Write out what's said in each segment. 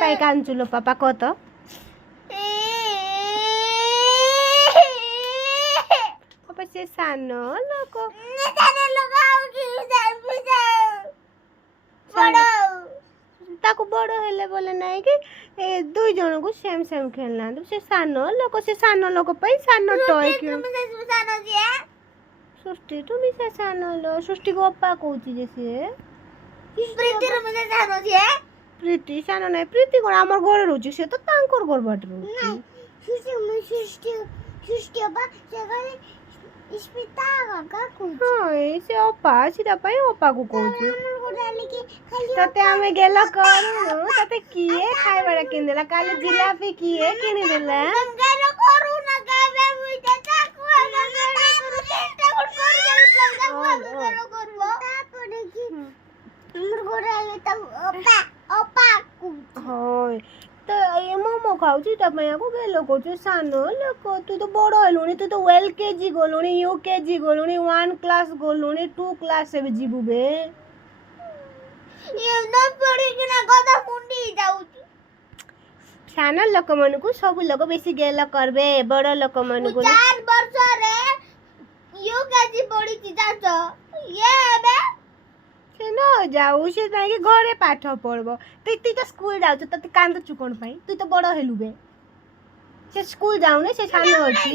ପାଇଁ କାନ୍ଦୁଛୁ ପାପା କହ ତ ପାପା ସେ ସାନ ଲୋକ ତାକୁ ବଡ଼ ହେଲେ ବୋଲେ ନାଇଁ କି ଏ ଦୁଇ ଜଣଙ୍କୁ ସେମ୍ ସେମ୍ ଖେଳିନାହାନ୍ତି ସେ ସାନ ଲୋକ ପାଇଁ ସାନ ଟୟ ସୃଷ୍ଟି ତୁମି ସେ ସାନ ସୃଷ୍ଟିକୁ ଅପା କହୁଛି ଯେ ସିଏ ପ୍ରୀତି ସାନ ନାହିଁ ପ୍ରୀତି କ'ଣ ଆମର ଘରେ ରହୁଛି ସେ ତ ତାଙ୍କର ଘର ବାଟେ ରହୁଛି ହଁ ସେ ଅପା ସେଟା ପାଇଁ ଅପାକୁ କହୁଛି ତତେ ଆମେ ଗେଲ କରୁନୁ ତତେ କିଏ ଖାଇବାଟା କିଣିଦେଲା କାଲି ଜିଲାପି କିଏ କିଣିଦେଲା ମୋମୋ ଖାଉଛି ତା ପାଇଁ ଆକୁ ଗେଲ କରୁଛୁ ସାନ ଲୋକ ତୁ ତ ବଡ଼ ହେଲୁଣି ତୁ ତ LKG ଗଲୁଣି UKG ଗଲୁଣି 1 କ୍ଲାସ୍ ଗଲୁଣି 2 କ୍ଲାସ୍ ଏବେ ଯିବୁ ବେ ସାନ ଲୋକମାନଙ୍କୁ ସବୁ ଲୋକ ବେଶୀ ଗେଲ କରିବେ ବଡ଼ ଲୋକମାନଙ୍କୁ 4 ବର୍ଷରେ UKG ପଢିଛି ଜାଣିଛ ସେ ନ ଯାଉ ସେ ଯାଇକି ଘରେ ପାଠ ପଢ଼ବ ତୁଇ ତ ସ୍କୁଲ ଯାଉଛୁ ତତେ କାନ୍ଦୁଛୁ କ'ଣ ପାଇଁ ତୁଇ ତ ବଡ଼ ହେଲୁ ବେ ସେ ସ୍କୁଲ ଯାଉନି ସେ ସାନ ଅଛି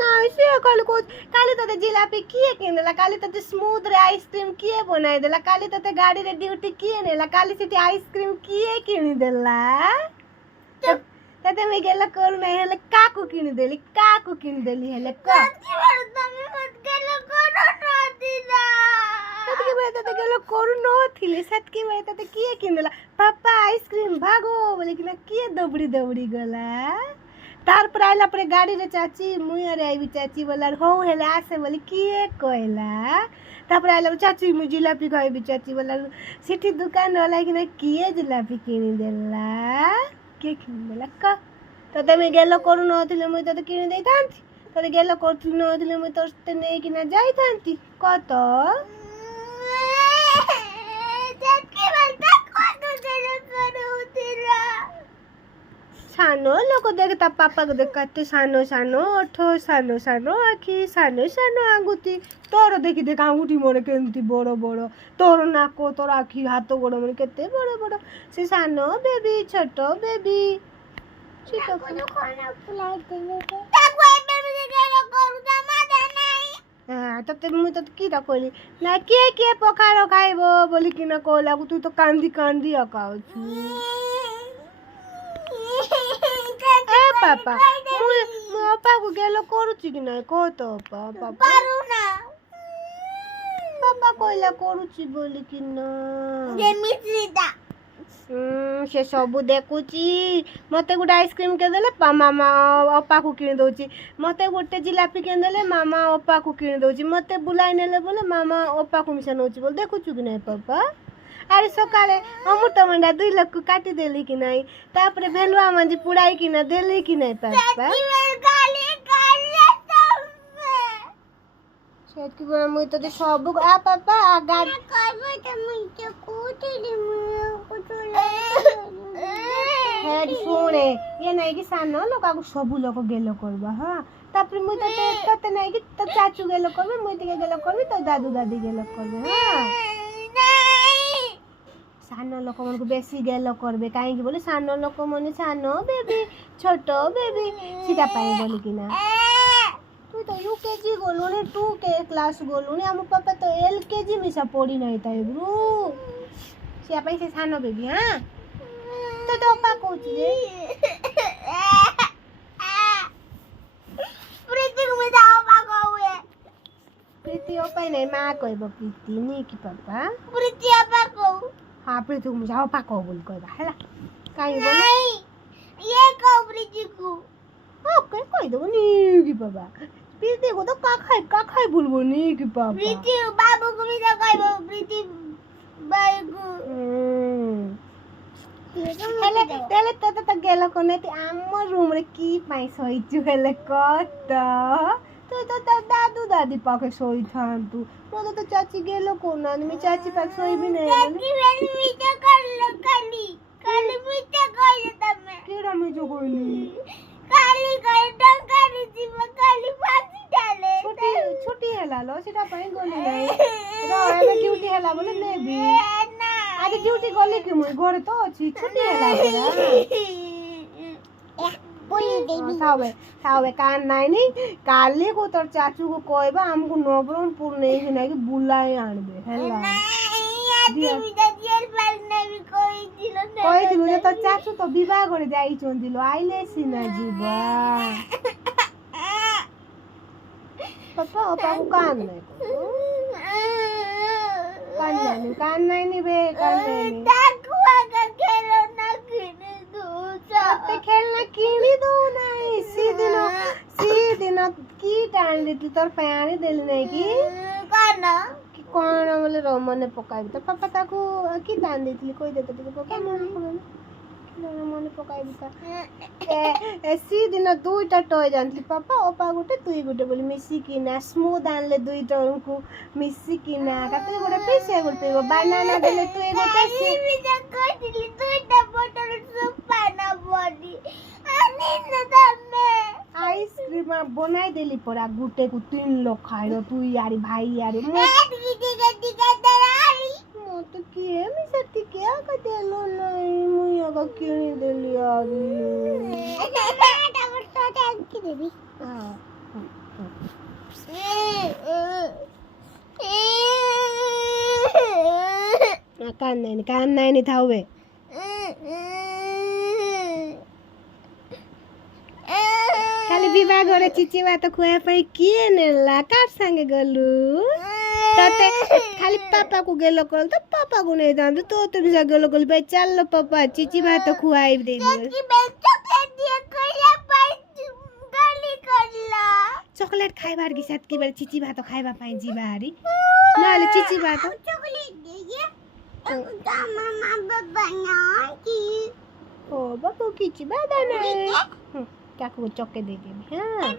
ନାଇଁ ସେ କାଲି ତତେ ଜିଲାପି କିଏ କିଣିଦେଲା କାଲି ତତେ ସ୍ମୁଥରେ ଆଇସ୍କ୍ରିମ୍ କିଏ ବନାଇଦେଲା କାଲି ତତେ ଗାଡ଼ିରେ ଡ୍ୟୁଟି କିଏ ନେଲା କାଲି ସେଠି ଆଇସ୍କ୍ରିମ୍ କିଏ କିଣିଦେଲା ତତେ ମୁଁ ଗେଲ କରୁନାହିଁ ହେଲେ କାକୁ କିଣିଦେଲି ହେଲେ ତତେ ଗେଲ କରୁନଥିଲି ସେତିକି ବେଳେ ତତେ କିଏ କିଣିଦେଲା ପାପା ଆଇସ୍କ୍ରିମ୍ ଭାଗ ବୋଲିକିନା କିଏ ଦୌଡ଼ି ଗଲା ତାରପରେ ଆଇଲା ପରେ ଗାଡ଼ିରେ ଚାଚି ମୁଇଁ ଆରେ ଆଇବି ଚାଚି ବୋଲା ହଉ ହେଲେ ଆସେ ବୋଲି କିଏ କହିଲା ତାପରେ ଆଇଲା ଚାଚି ମୁଁ ଜିଲାପି ଖାଇବି ଚାଚି ବୋଲା ସେଠି ଦୋକାନରେ ଓହ୍ଲାଇକିନା କିଏ ଜିଲାପି କିଣିଦେଲା ତତେ ମୁଇଁ ଗେଲ କରୁନଥିଲେ ମୁଇଁ ତତେ କିଣି ଦେଇଥାନ୍ତି ତତେ ଗେଲ କରୁନଥିଲେ ମୁଇଁ ତତେ ନେଇକିନା ଯାଇଥାନ୍ତି କତ ସାନ ଲୋକ ଦେଖ ତା ପାପାକୁ ଦେଖ କେତେ ସାନ ଓଠ ସାନ ଆଖି ସାନ ଆଙ୍ଗୁଠି ତୋର ଦେଖି ଦେଖ ଆଙ୍ଗୁଠି ମୋର କେମିତି ବଡ଼ ତୋର ନାକ ତୋର ଆଖି ହାତ ଗୋଡ଼ ମାନେ କେତେ ବଡ଼ ସେ ସାନ ବେବି ଛୋଟ ବେବି ତତେ ମୁଁ ତତେ କିଟା କହିଲି ନା କିଏ ପଖାଳ ଖାଇବ ବୋଲିକିନା କହିଲାକୁ ତୁ ତ କାନ୍ଦି ଅକାଉଛୁ ପାପା ମୁଁ ଅପାକୁ ଗେଲ କରୁଛି କି ନାଇଁ କହ ତ ପାପା କହିଲା କରୁଛି ବୋଲିକିନା ସେ ସବୁ ଦେଖୁଛି ମତେ ଗୋଟେ ଆଇସ୍କ୍ରିମ୍ କିଣିଦେଲେ ମାମା ଅପାକୁ କିଣି ଦଉଛି ମତେ ଗୋଟେ ଜିଲାପି କିଣିଦେଲେ ମାମା ଅପାକୁ କିଣି ଦଉଛି ମତେ ବୁଲାଇ ନେଲେ ବୋଲେ ମାମା ଅପାକୁ ମିଶା ନଉଛି ବୋଲେ ଦେଖୁଛୁ କି ନାଇଁ ପାପା ଆରେ ସକାଳେ ଅମୃତଭଣ୍ଡା 2 ଲୋକ କାଟିଦେଲି କି ନାଇଁ ତାପରେ ଭେଲୁଆ ମଞ୍ଜି ପୁଡ଼ାଇକିନା ଦେଲି କି ନାଇଁ ପାପା ସେତିକିବେଳେ ମୁଇଁ ତତେ ସବୁ ପାପା ଶୁଣେ ଇଏ ନାଇକି ସାନ ଲୋକ ସବୁ ଲୋକ ଗେଲ କରବା ହଁ ତାପରେ ମୁଇଁ ତତେ ନାଇକି ତ ଚାଚୁ ଗେଲ କରିବି ମୁଇଁ ଟିକେ ଗେଲ କରିବି ତ ଦାଦୁ ଦାଦି ଗେଲ କରିବେ ହଁ ସାନ ଲୋକମାନଙ୍କୁ ବେଶୀ ଗେଲ କରିବେ କାହିଁକି ବୋଲି ସାନ ଲୋକମାନେ ସାନ ବେବି ଛୋଟ ବେବି ସେଟା ପାଇଁ ବୋଲିକିନା তুই তো UKG গলুনি 2 ক্লাস গলুনি ଆମ ପାପା ତ LKG ମିଶା ପଡ଼ି ନାହିଁ ତା ବ୍ରୁ ସିଆ ପାଇଁ ସେ ସାନ ବେବି ହଁ ତ ଅପା କହୁଛି ଯେ ପ୍ରୀତି ଅପା ନାହିଁ ମା କହିବ ପ୍ରୀତି ନି କି ପାପା ହଁ ପ୍ରୀତି ମୁଁ ଯାଅ ଅପା କହ ବୋଲି କହିବା ହେଲା କାହିଁ ବୋଲେ ଓକେ କହିଦେବ ନି କି ପାପା प्रीति को तो काखाई बोलबो नी कि पापा प्रीति बाबू को भी कहबो प्रीति भाई को तेले त गेल कोने ती आम रूम रे की पाई सोइचु हेले कत तो दादू दादी पाके सोई थांतु मो तो चाची गेलो कोना मी चाची पाके सोई भी नहीं चाची मी तो कर ଆଜି ଡ୍ୟୁଟି ଗଲି କି ମୁଁ ଘରେ ତ ଅଛି ଛୁଟି ହେଲା ପରା ଥାବେ କାନ ନାଇନି କାଲି को तोर चाचू को कहबा हमको नवरंगपुर नहीं कि बुलाई आनबे ହେଲା କହିଥିଲୁ ଯେ ତୋ ଚାଚୁ ତ ବିବାହ କରି ଯାଇଛନ୍ତି ଲୋ ଆଇଲେ ସିନା ଯିବା ପାପା ଅପାକୁ କାନ ନାଇନି ବେ କାନ ନାଇନି ते खेलना किणी दो नहीं सीदिन की टाइम देती तोर पानी देली नहीं कि कौन बोले रो मने पकाई तो पापा ताको की दान देती कोई देते टिके पका मने पकाई तो सीदिन दुईटा टय जानती पापा ओपा गुटे तुई गुटे बोली मिसी किना स्मूथ आनले दुईटा उनको मिसी किना कते गुटे पैसे गुटे बनाना देले तुई गुटे आइसक्रीम बनाई देली परा गुटे को 3 लोग खाइलो तू यारी भाई यारी मो तो किए मिसती क्या का देलो नहीं मुया का किनी देली यारी हां कान नहीं थावे खाली विवाह गरे चिची बात खुआ पई किए नेला कार संगे गलु तते खाली पापा को गेलो कल तो पापा को नहीं दान तो तो भी गेलो कल भाई चल लो पापा चिची बात खुआई दे चॉकलेट खाइबार की साथ की बार चिची बात खाइबा पाई जीबारी नाले चिची बात चॉकलेट दे ये मामा बना की ओ बाबू चिची बात नहीं काकू चौके दे दे हां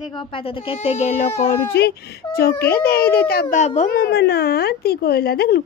देखो पाता तो केते गेलो करूची चौके दे देता बाबा मम्मा ना ती कोइला देखलु